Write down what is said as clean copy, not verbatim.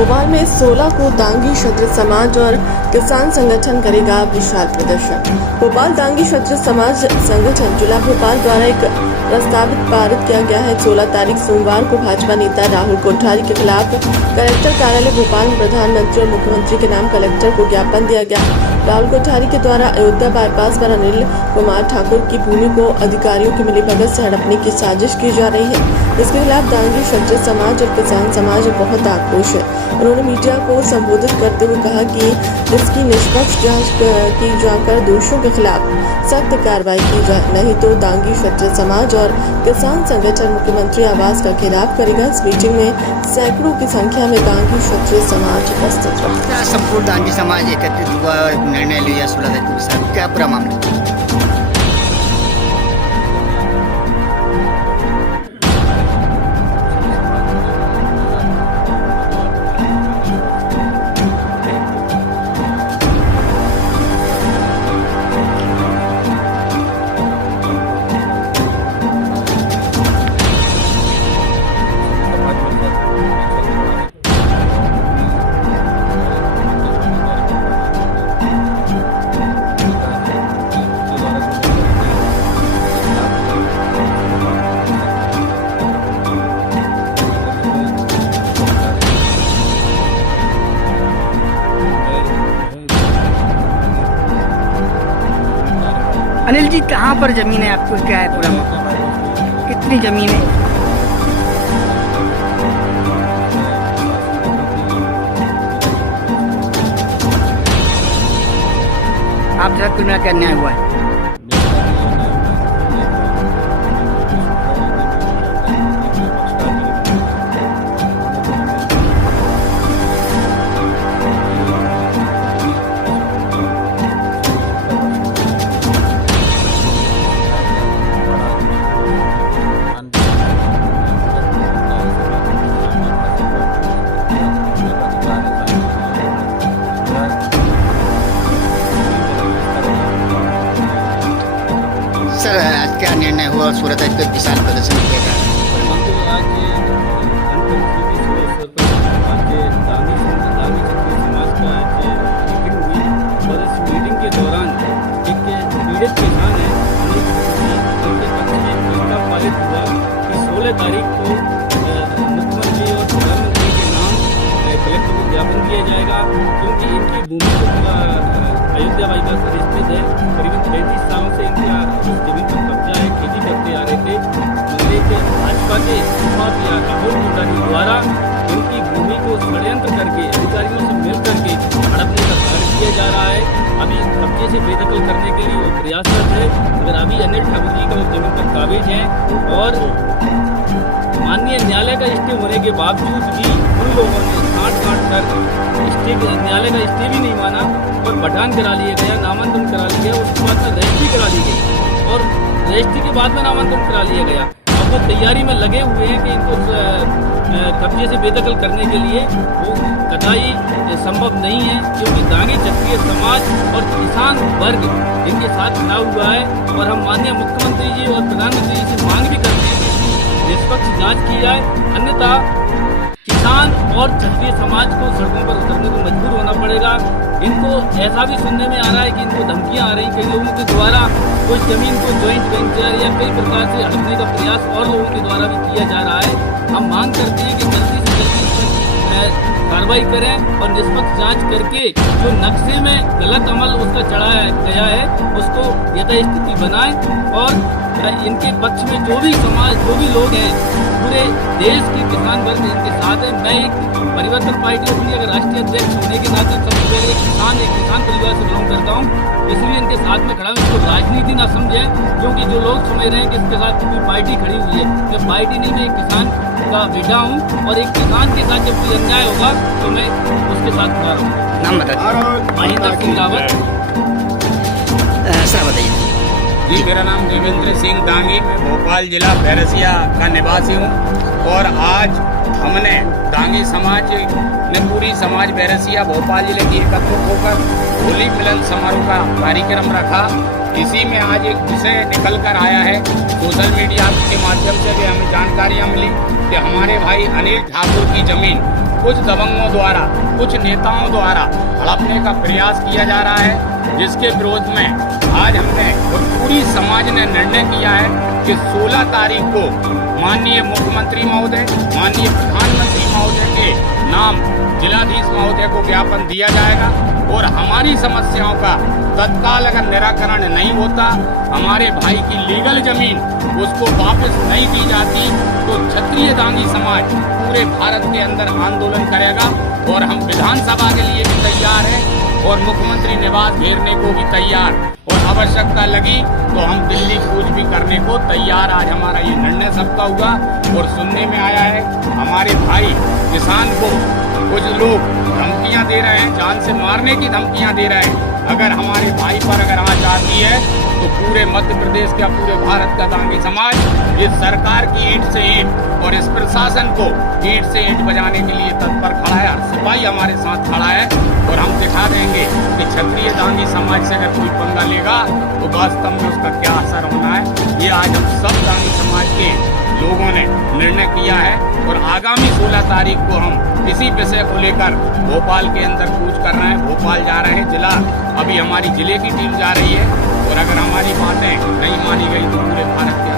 भोपाल में 16 को दांगी क्षत्रिय समाज और किसान संगठन करेगा विशाल प्रदर्शन। भोपाल दांगी क्षत्रिय समाज संगठन जिला भोपाल द्वारा एक प्रस्तावित पारित किया गया है। 16 तारीख सोमवार को भाजपा नेता राहुल कोठारी के खिलाफ कलेक्टर कार्यालय भोपाल में प्रधानमंत्री और मुख्यमंत्री के नाम कलेक्टर को ज्ञापन दिया गया। राहुल कोठारी के द्वारा अयोध्या बाईपास पर अनिल कुमार ठाकुर की भूमि को अधिकारियों की मिलीभगत से हड़पने की साजिश की जा रही है। इसके खिलाफ दांगी क्षत्रिय समाज और किसान समाज बहुत आक्रोश है। उन्होंने मीडिया को संबोधित करते हुए कहा कि इसकी निष्पक्ष जांच की जाकर दोषियों के खिलाफ सख्त कार्रवाई की जाए, नहीं तो दांगी क्षत्रिय समाज और किसान संगठन मुख्यमंत्री आवास का घेराव करेगा। इस मीटिंग में सैकड़ों की संख्या में दांगी क्षत्रिय समाज उपस्थित रहा। संपूर्ण दांगी समाज एकत्रित हुआ, निर्णय लिया 16 तारीख को। क्या पूरा मामला? अनिल जी, कहाँ पर जमीन है आपको? क्या है पूरा मामला? कितनी जमीन है? आप जरा कुल मिला क्या अन्याय हुआ है? सर, आज क्या निर्णय हुआ और सूरत एक विशाल प्रदर्शन किया जा रहा है? आज दांगी क्षत्रिय समाज का आज मीटिंग हुई और इस मीटिंग के दौरान एक पीड़ित किसान है अनिल ठाकुर, उनके पक्ष में एक प्रस्ताव पारित हुआ कि 16 तारीख को मुख्यमंत्री और प्रधानमंत्री के नाम कलेक्टर को ज्ञापन दिया जाएगा, क्योंकि इनकी भूमि को अयोध्या बाईपास पर स्थित है। करीबन 35 सालों से इनका जमीन पर कब्जा है, खेती करते आ रहे थे, मगर एक भाजपा के या राहुल कोठारी द्वारा इनकी भूमि को षड्यंत्र करके अधिकारियों से मिल करके हड़पने का कार्य किया जा रहा है। अभी कब्जे से बेदखल करने के लिए वो प्रयासरत है, मगर अभी अनिल ठाकुर जी का जमीन पर काबिज है और माननीय न्यायालय का स्टे होने के बावजूद भी उन लोगों ने काट कर न्यायालय का स्टे भी नहीं माना और बढ़ान करा लिया गया, नामांकन करा लिया, उसके बाद में रजिस्ट्री करा ली गई और रजिस्ट्री के बाद में नामांकन करा लिया गया। अब वो तैयारी में लगे हुए हैं कि इनको कब्जे से बेदखल करने के लिए वो कतई संभव नहीं है, क्योंकि दांगी क्षत्रिय समाज और किसान वर्ग इनके साथ खड़ा हुआ है। और हम माननीय मुख्यमंत्री जी और प्रधानमंत्री जी से मांग भी करते हैं कि इसकी निष्पक्ष जाँच की जाए, अन्यथा किसान और क्षत्रिय समाज को सड़कों पर उतरने को मजबूर होना पड़ेगा। इनको ऐसा भी सुनने में आ रहा है कि इनको धमकियां आ रही कई लोगों के द्वारा, कुछ जमीन को ज्वाइंट वेंचर या कई प्रकार से हड़पने का प्रयास और लोगों के द्वारा भी किया जा रहा है। हम मांग करते हैं कि जल्दी से जल्दी इस पर कार्रवाई करें और निष्पक्ष जांच करके जो नक्शे में गलत अमल उसका चढ़ाया गया है उसको यथास्थिति बनाएं और इनके पक्ष में जो भी समाज, जो भी लोग हैं, पूरे देश के किसान वर्ग इनके साथ है। मैं एक परिवर्तन पार्टी अपनी अगर राष्ट्रीय अध्यक्ष होने के नाते सबसे पहले एक किसान परिवार से बिलोंग करता हूँ, इसलिए इनके साथ में खड़ा हूँ। इसको राजनीति ना समझें, क्योंकि जो लोग समझ रहे हैं कि इसके साथ कोई पार्टी खड़ी हुई है, मैं पार्टी नहीं, मैं एक किसान का बेटा हूँ और एक किसान के साथ जब कोई अन्याय होगा तो मैं उसके साथ खड़ा रहूँगा। नाम बताइए। महेंद्र सिंह रावत। सर बताइए। जी, मेरा नाम देवेंद्र सिंह दांगी, मैं भोपाल जिला बैरसिया का निवासी हूँ और आज हमने दांगी समाज ने पूरी समाज बैरसिया भोपाल जिले की एकत्रित होकर होली मिलन समारोह का कार्यक्रम रखा। इसी में आज एक विषय निकल कर आया है, सोशल मीडिया के माध्यम से भी हमें जानकारियाँ मिली कि हमारे भाई अनिल ठाकुर की जमीन कुछ दबंगों द्वारा, कुछ नेताओं द्वारा हड़पने का प्रयास किया जा रहा है, जिसके विरोध में आज हमने और पूरी समाज ने निर्णय किया है कि 16 तारीख को माननीय मुख्यमंत्री महोदय, माननीय प्रधानमंत्री महोदय के नाम जिलाधीश महोदय को ज्ञापन दिया जाएगा और हमारी समस्याओं का तत्काल अगर निराकरण नहीं होता, हमारे भाई की लीगल जमीन उसको वापस नहीं दी जाती, तो क्षत्रिय दांगी समाज पूरे भारत के अंदर आंदोलन करेगा और हम विधानसभा के लिए भी तैयार हैं और मुख्यमंत्री निवास घेरने को भी तैयार, और आवश्यकता लगी तो हम दिल्ली कूच भी करने को तैयार। आज हमारा ये निर्णय सबका हुआ और सुनने में आया है हमारे भाई किसान को कुछ लोग धमकियां दे रहे हैं, जान से मारने की धमकियां दे रहे हैं। अगर हमारे भाई पर अगर आँच आती है तो पूरे मध्य प्रदेश का, पूरे भारत का दांगी समाज इस सरकार की ईंट से ईंट और इस प्रशासन को ईंट से ईंट बजाने के लिए तत्पर खड़ा है। हर सिपाही हमारे साथ खड़ा है और हम दिखा देंगे कि क्षत्रिय दांगी समाज से अगर कोई पंगा लेगा तो वास्तव में उसका क्या असर होना है। ये आज हम सब दांगी समाज के लोगों ने निर्णय किया है और आगामी 16 तारीख को हम इसी विषय को लेकर भोपाल के अंदर कूच कर रहे हैं, भोपाल जा रहे हैं। जिला अभी हमारी जिले की टीम जा रही है और अगर हमारी बातें नहीं मानी गई तो पूरे भारत के